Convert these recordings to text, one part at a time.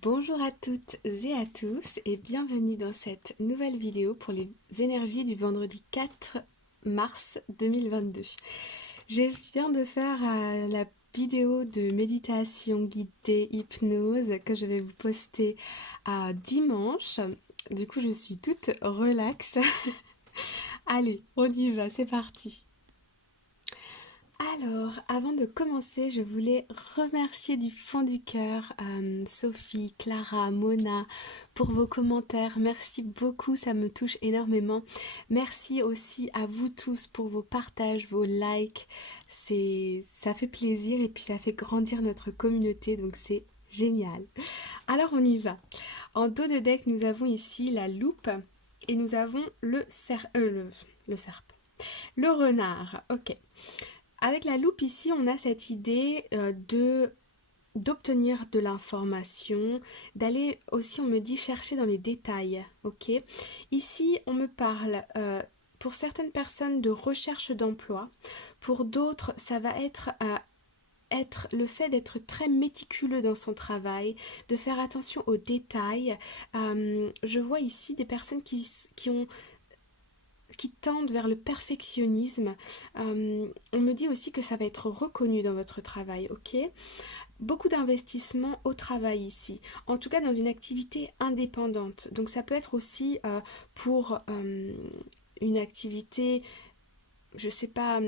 Bonjour à toutes et à tous et bienvenue dans cette nouvelle vidéo pour les énergies du vendredi 4 mars 2022. Je viens de faire la vidéo de méditation guidée hypnose que je vais vous poster dimanche. Du coup, je suis toute relax. Allez, on y va, c'est parti. Alors, avant de commencer, je voulais remercier du fond du cœur Sophie, Clara, Mona pour vos commentaires. Merci beaucoup, ça me touche énormément. Merci aussi à vous tous pour vos partages, vos likes. Ça fait plaisir et puis ça fait grandir notre communauté, donc c'est génial. Alors on y va. En dos de deck, nous avons ici la loupe et nous avons le serpent. Le renard, ok. Avec la loupe ici, on a cette idée d'obtenir de l'information, d'aller aussi, on me dit, chercher dans les détails, ok? Ici, on me parle, pour certaines personnes, de recherche d'emploi. Pour d'autres, ça va être le fait d'être très méticuleux dans son travail, de faire attention aux détails. Je vois ici des personnes qui tendent vers le perfectionnisme. On me dit aussi que ça va être reconnu dans votre travail, ok? Beaucoup d'investissement au travail ici, en tout cas dans une activité indépendante. Donc ça peut être aussi pour une activité, je sais pas,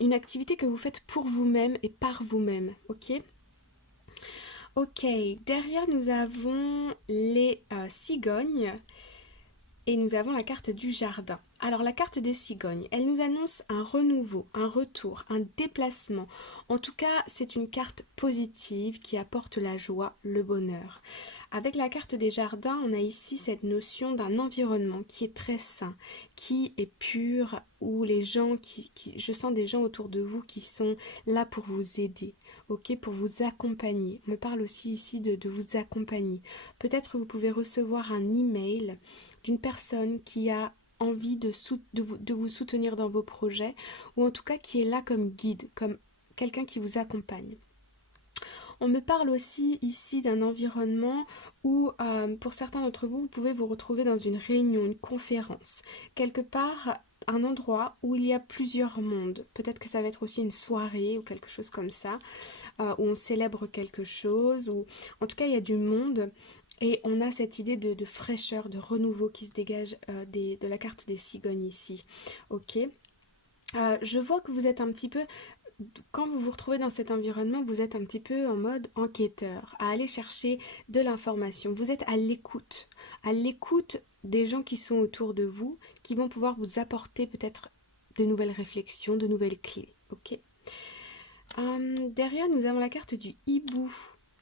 une activité que vous faites pour vous-même et par vous-même, ok? Ok, derrière nous avons les cigognes. Et nous avons la carte du jardin. Alors la carte des cigognes, elle nous annonce un renouveau, un retour, un déplacement. En tout cas, c'est une carte positive qui apporte la joie, le bonheur. Avec la carte des jardins, on a ici cette notion d'un environnement qui est très sain, qui est pur, où les gens je sens des gens autour de vous qui sont là pour vous aider, ok, pour vous accompagner. On me parle aussi ici de vous accompagner. Peut-être vous pouvez recevoir un email d'une personne qui a envie de vous soutenir dans vos projets, ou en tout cas qui est là comme guide, comme quelqu'un qui vous accompagne. On me parle aussi ici d'un environnement où, pour certains d'entre vous, vous pouvez vous retrouver dans une réunion, une conférence, quelque part, un endroit où il y a plusieurs mondes. Peut-être que ça va être aussi une soirée ou quelque chose comme ça, où on célèbre quelque chose, ou en tout cas il y a du monde. Et on a cette idée de fraîcheur, de renouveau qui se dégage de la carte des cigognes ici. Ok. Je vois que vous êtes un petit peu, quand vous vous retrouvez dans cet environnement, vous êtes un petit peu en mode enquêteur, à aller chercher de l'information. Vous êtes à l'écoute des gens qui sont autour de vous, qui vont pouvoir vous apporter peut-être de nouvelles réflexions, de nouvelles clés. Ok. Derrière, nous avons la carte du hibou.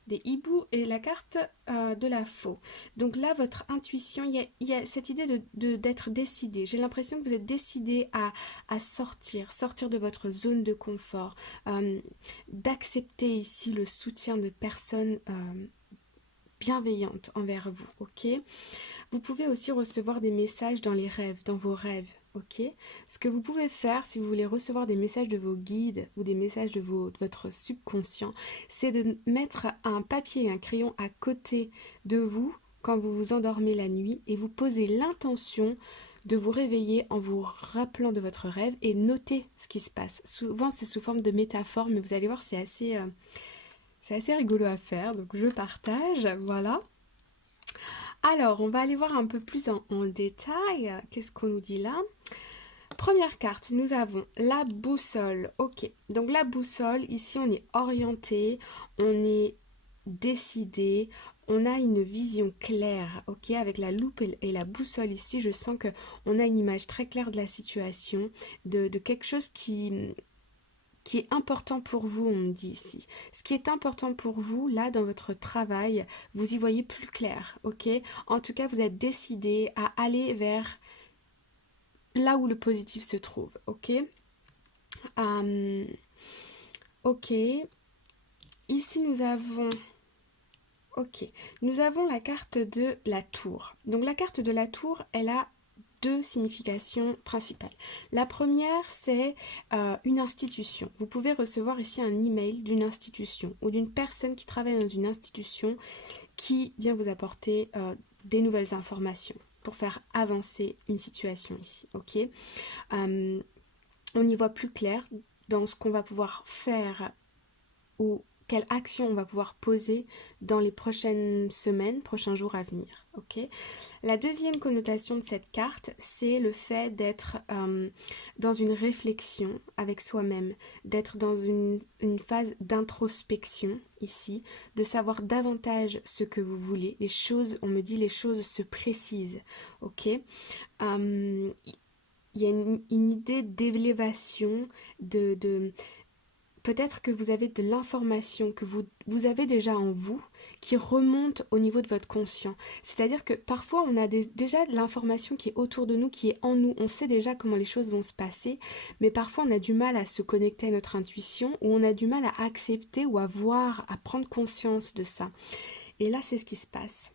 Des hiboux et la carte de la faux. Donc là, votre intuition, il y a cette idée d'être décidé. J'ai l'impression que vous êtes décidé à sortir de votre zone de confort, d'accepter ici le soutien de personnes bienveillantes envers vous, ok? Vous pouvez aussi recevoir des messages dans les rêves, dans vos rêves, ok? Ce que vous pouvez faire si vous voulez recevoir des messages de vos guides ou des messages de votre subconscient, c'est de mettre un papier et un crayon à côté de vous quand vous vous endormez la nuit et vous posez l'intention de vous réveiller en vous rappelant de votre rêve et noter ce qui se passe. Souvent c'est sous forme de métaphore, mais vous allez voir c'est assez rigolo à faire, donc je partage, voilà. Alors, on va aller voir un peu plus en détail. Qu'est-ce qu'on nous dit là? Première carte, nous avons la boussole. Ok, donc la boussole, ici on est orienté, on est décidé, on a une vision claire. Ok, avec la loupe et la boussole ici, je sens que on a une image très claire de la situation, de quelque chose qui est important pour vous, on me dit ici. Ce qui est important pour vous, là, dans votre travail, vous y voyez plus clair, ok? En tout cas, vous êtes décidé à aller vers là où le positif se trouve, ok? Ok. Ici, nous avons... Ok. Nous avons la carte de la tour. Donc, la carte de la tour, elle a deux significations principales. La première, c'est une institution. Vous pouvez recevoir ici un email d'une institution ou d'une personne qui travaille dans une institution qui vient vous apporter des nouvelles informations pour faire avancer une situation ici, ok? On y voit plus clair dans ce qu'on va pouvoir faire ou quelle action on va pouvoir poser dans les prochaines semaines, prochains jours à venir. Ok. La deuxième connotation de cette carte, c'est le fait d'être dans une réflexion avec soi-même, d'être dans une phase d'introspection ici, de savoir davantage ce que vous voulez. Les choses, on me dit, les choses se précisent. Ok. Il y a une idée d'élévation, peut-être que vous avez de l'information que vous avez déjà en vous qui remonte au niveau de votre conscient. C'est-à-dire que parfois on a déjà de l'information qui est autour de nous, qui est en nous. On sait déjà comment les choses vont se passer, mais parfois on a du mal à se connecter à notre intuition ou on a du mal à accepter ou à voir, à prendre conscience de ça. Et là, c'est ce qui se passe.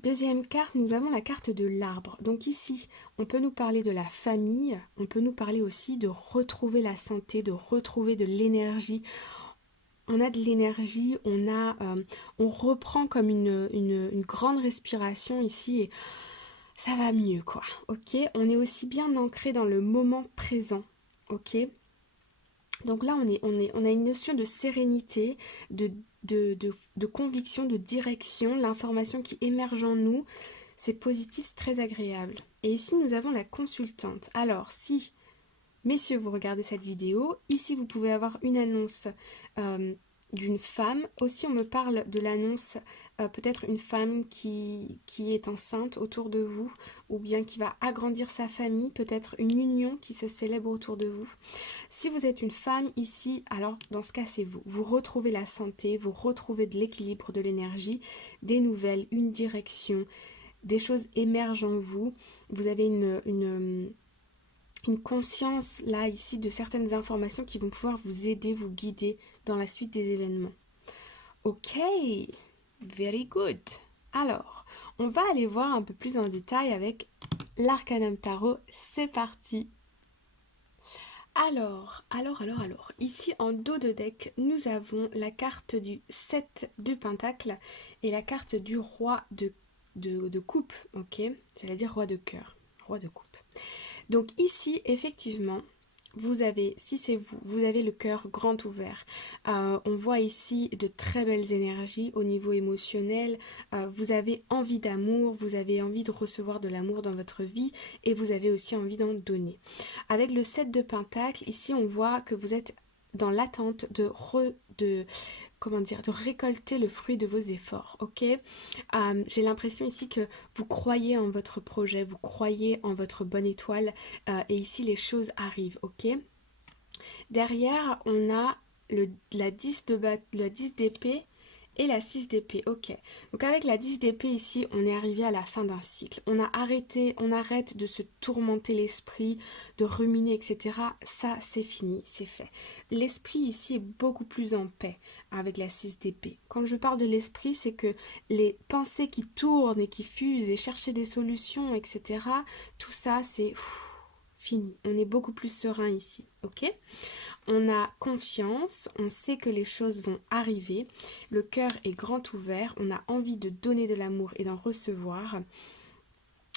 Deuxième carte, nous avons la carte de l'arbre. Donc ici, on peut nous parler de la famille, on peut nous parler aussi de retrouver la santé, de retrouver de l'énergie. On a de l'énergie, on reprend comme une grande respiration ici et ça va mieux quoi, ok? On est aussi bien ancré dans le moment présent, ok? Donc là, on a une notion de sérénité, de conviction, de direction, l'information qui émerge en nous, c'est positif, c'est très agréable. Et ici, nous avons la consultante. Alors, si, messieurs, vous regardez cette vidéo, ici, vous pouvez avoir une annonce d'une femme. Aussi, on me parle de l'annonce, peut-être une femme qui est enceinte autour de vous, ou bien qui va agrandir sa famille, peut-être une union qui se célèbre autour de vous. Si vous êtes une femme ici, alors dans ce cas, c'est vous. Vous retrouvez la santé, vous retrouvez de l'équilibre, de l'énergie, des nouvelles, une direction, des choses émergent en vous. Vous avez une conscience là ici de certaines informations qui vont pouvoir vous aider, vous guider dans la suite des événements. Ok, very good. Alors, on va aller voir un peu plus en détail avec l'Arcanum Tarot. C'est parti. Alors, ici en dos de deck, nous avons la carte du 7 de Pentacle et la carte du roi de coupe, ok? J'allais dire roi de cœur, roi de coupe. Donc ici, effectivement, vous avez, si c'est vous, vous avez le cœur grand ouvert. On voit ici de très belles énergies au niveau émotionnel. Vous avez envie d'amour, vous avez envie de recevoir de l'amour dans votre vie et vous avez aussi envie d'en donner. Avec le 7 de Pentacle, ici on voit que vous êtes dans l'attente de récolter le fruit de vos efforts, ok? J'ai l'impression ici que vous croyez en votre projet, vous croyez en votre bonne étoile et ici les choses arrivent, ok? Derrière, on a la 10 d'épée et la 6 d'épée, ok. Donc avec la 10 d'épée ici, on est arrivé à la fin d'un cycle. On arrête de se tourmenter l'esprit, de ruminer, etc. Ça, c'est fini, c'est fait. L'esprit ici est beaucoup plus en paix avec la 6 d'épée. Quand je parle de l'esprit, c'est que les pensées qui tournent et qui fusent et chercher des solutions, etc. Tout ça, c'est fini. On est beaucoup plus serein ici, ok? On a confiance, on sait que les choses vont arriver, le cœur est grand ouvert, on a envie de donner de l'amour et d'en recevoir.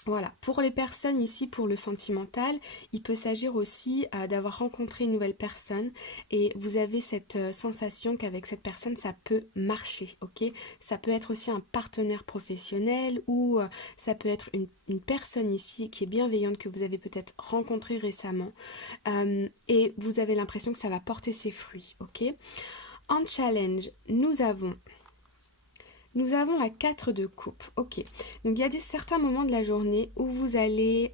Voilà, pour les personnes ici, pour le sentimental, il peut s'agir aussi d'avoir rencontré une nouvelle personne et vous avez cette sensation qu'avec cette personne, ça peut marcher, ok? Ça peut être aussi un partenaire professionnel ou ça peut être une personne ici qui est bienveillante que vous avez peut-être rencontrée récemment et vous avez l'impression que ça va porter ses fruits, ok? En challenge, nous avons la 4 de coupe, ok. Donc il y a certains moments de la journée où vous allez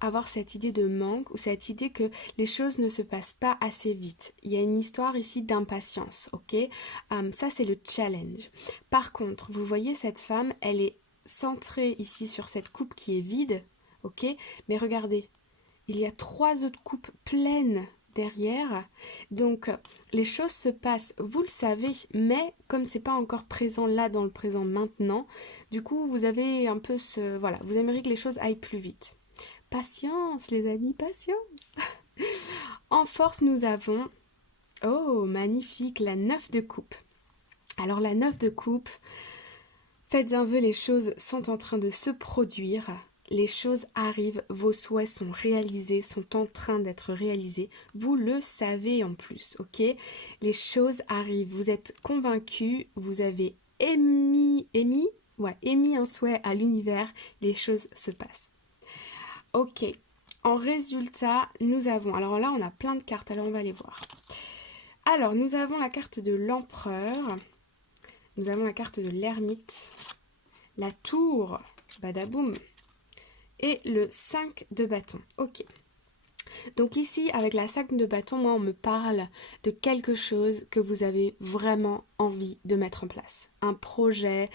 avoir cette idée de manque ou cette idée que les choses ne se passent pas assez vite. Il y a une histoire ici d'impatience, ok. Ça c'est le challenge. Par contre, vous voyez cette femme, elle est centrée ici sur cette coupe qui est vide, ok. Mais regardez, il y a 3 autres coupes pleines derrière. Donc les choses se passent, vous le savez, mais comme c'est pas encore présent là dans le présent maintenant, du coup vous avez un peu voilà, vous aimeriez que les choses aillent plus vite. Patience les amis, patience. En force nous avons, oh magnifique, la 9 de coupe. Alors la 9 de coupe, faites un vœu, les choses sont en train de se produire, les choses arrivent, vos souhaits sont réalisés, sont en train d'être réalisés. Vous le savez en plus, ok? Les choses arrivent, vous êtes convaincu, vous avez émis un souhait à l'univers, les choses se passent. Ok, en résultat, nous avons, alors là on a plein de cartes, alors on va les voir. Alors nous avons la carte de l'empereur, nous avons la carte de l'ermite, la tour, badaboum, et le 5 de bâton. Ok. Donc ici, avec la 5 de bâton, moi, on me parle de quelque chose que vous avez vraiment envie de mettre en place. Un projet,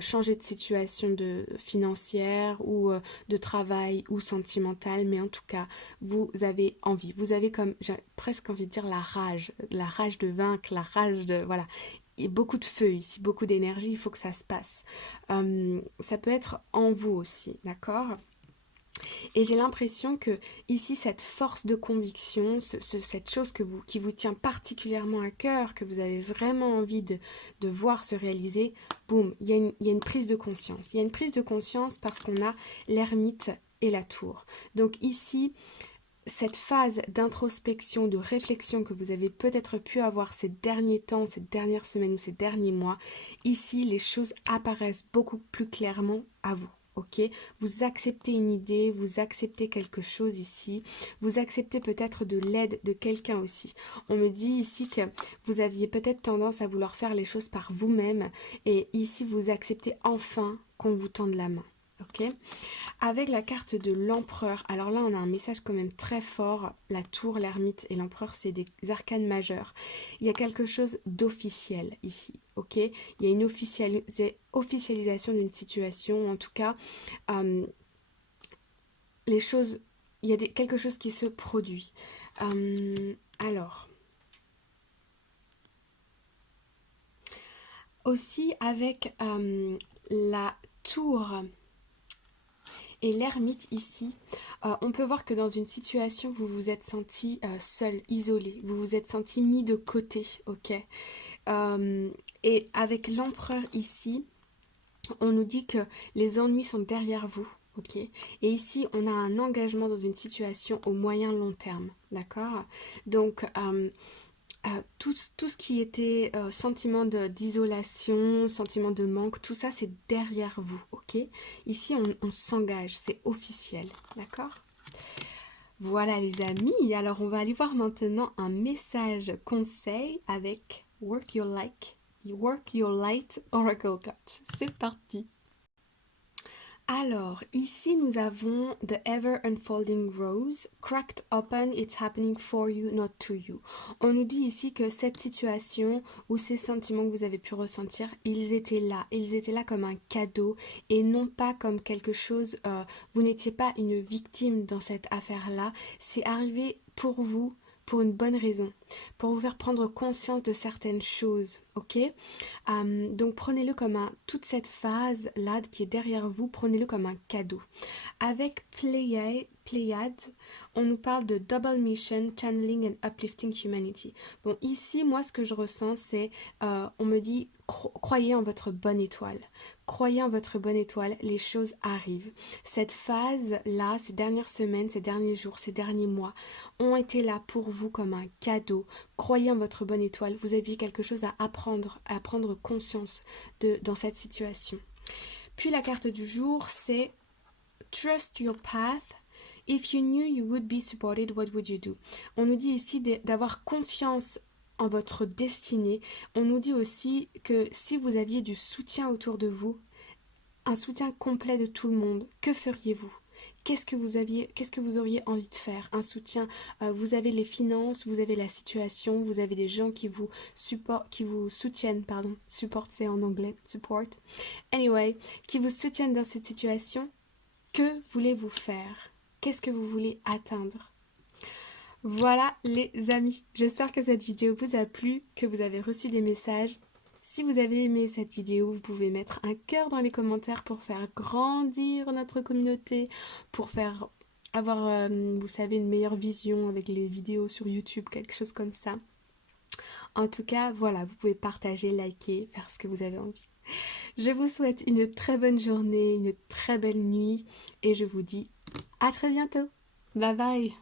changer de situation financière ou de travail ou sentimental, mais en tout cas, vous avez envie. Vous avez comme, j'ai presque envie de dire la rage de vaincre, la rage de, voilà. Et beaucoup de feu ici, beaucoup d'énergie, il faut que ça se passe. Ça peut être en vous aussi, d'accord ? Et j'ai l'impression que ici, cette force de conviction, cette chose qui vous tient particulièrement à cœur, que vous avez vraiment envie de voir se réaliser, boum, il y a une prise de conscience. Il y a une prise de conscience parce qu'on a l'ermite et la tour. Donc ici, cette phase d'introspection, de réflexion que vous avez peut-être pu avoir ces derniers temps, ces dernières semaines ou ces derniers mois, ici, les choses apparaissent beaucoup plus clairement à vous. Ok, vous acceptez une idée, vous acceptez quelque chose ici, vous acceptez peut-être de l'aide de quelqu'un aussi. On me dit ici que vous aviez peut-être tendance à vouloir faire les choses par vous-même et ici vous acceptez enfin qu'on vous tende la main. Ok, avec la carte de l'empereur, alors là on a un message quand même très fort, la tour, l'ermite et l'empereur c'est des arcanes majeurs. Il y a quelque chose d'officiel ici, ok? Il y a une officialisation d'une situation, en tout cas, euh, les choses, il y a quelque chose qui se produit. Alors, aussi avec la tour et l'ermite ici, on peut voir que dans une situation, vous vous êtes senti seul, isolé, vous vous êtes senti mis de côté, ok. Et avec l'empereur ici, on nous dit que les ennuis sont derrière vous, ok. Et ici, on a un engagement dans une situation au moyen long terme, d'accord. Donc, tout ce qui était sentiment d'isolation, sentiment de manque, tout ça c'est derrière vous, ok? Ici on s'engage, c'est officiel, d'accord? Voilà les amis, alors on va aller voir maintenant un message conseil avec Work Your Light Oracle Card. C'est parti! Alors, ici nous avons The Ever Unfolding Rose, Cracked Open, It's Happening for You, Not to You. On nous dit ici que cette situation ou ces sentiments que vous avez pu ressentir, ils étaient là comme un cadeau et non pas comme quelque chose, vous n'étiez pas une victime dans cette affaire-là, c'est arrivé pour vous, pour une bonne raison, pour vous faire prendre conscience de certaines choses, ok? Donc prenez-le comme toute cette phase-là qui est derrière vous, prenez-le comme un cadeau. Avec Pléiade, on nous parle de Double Mission, Channeling and Uplifting Humanity. Bon, ici, moi, ce que je ressens, c'est, on me dit, croyez en votre bonne étoile. Croyez en votre bonne étoile, les choses arrivent. Cette phase-là, ces dernières semaines, ces derniers jours, ces derniers mois, ont été là pour vous comme un cadeau. Croyez en votre bonne étoile, vous aviez quelque chose à apprendre, à prendre conscience dans cette situation. Puis la carte du jour, c'est Trust your path. If you knew you would be supported, what would you do? On nous dit ici d'avoir confiance en votre destinée. On nous dit aussi que si vous aviez du soutien autour de vous, un soutien complet de tout le monde, que feriez-vous? Qu'est-ce que vous auriez envie de faire? Un soutien, vous avez les finances, vous avez la situation, vous avez des gens qui vous soutiennent, pardon, support c'est en anglais, support. Anyway, qui vous soutiennent dans cette situation. Que voulez-vous faire? Qu'est-ce que vous voulez atteindre? Voilà les amis, j'espère que cette vidéo vous a plu, que vous avez reçu des messages. Si vous avez aimé cette vidéo, vous pouvez mettre un cœur dans les commentaires pour faire grandir notre communauté, pour faire avoir, vous savez, une meilleure vision avec les vidéos sur YouTube, quelque chose comme ça. En tout cas, voilà, vous pouvez partager, liker, faire ce que vous avez envie. Je vous souhaite une très bonne journée, une très belle nuit et je vous dis à très bientôt. Bye bye.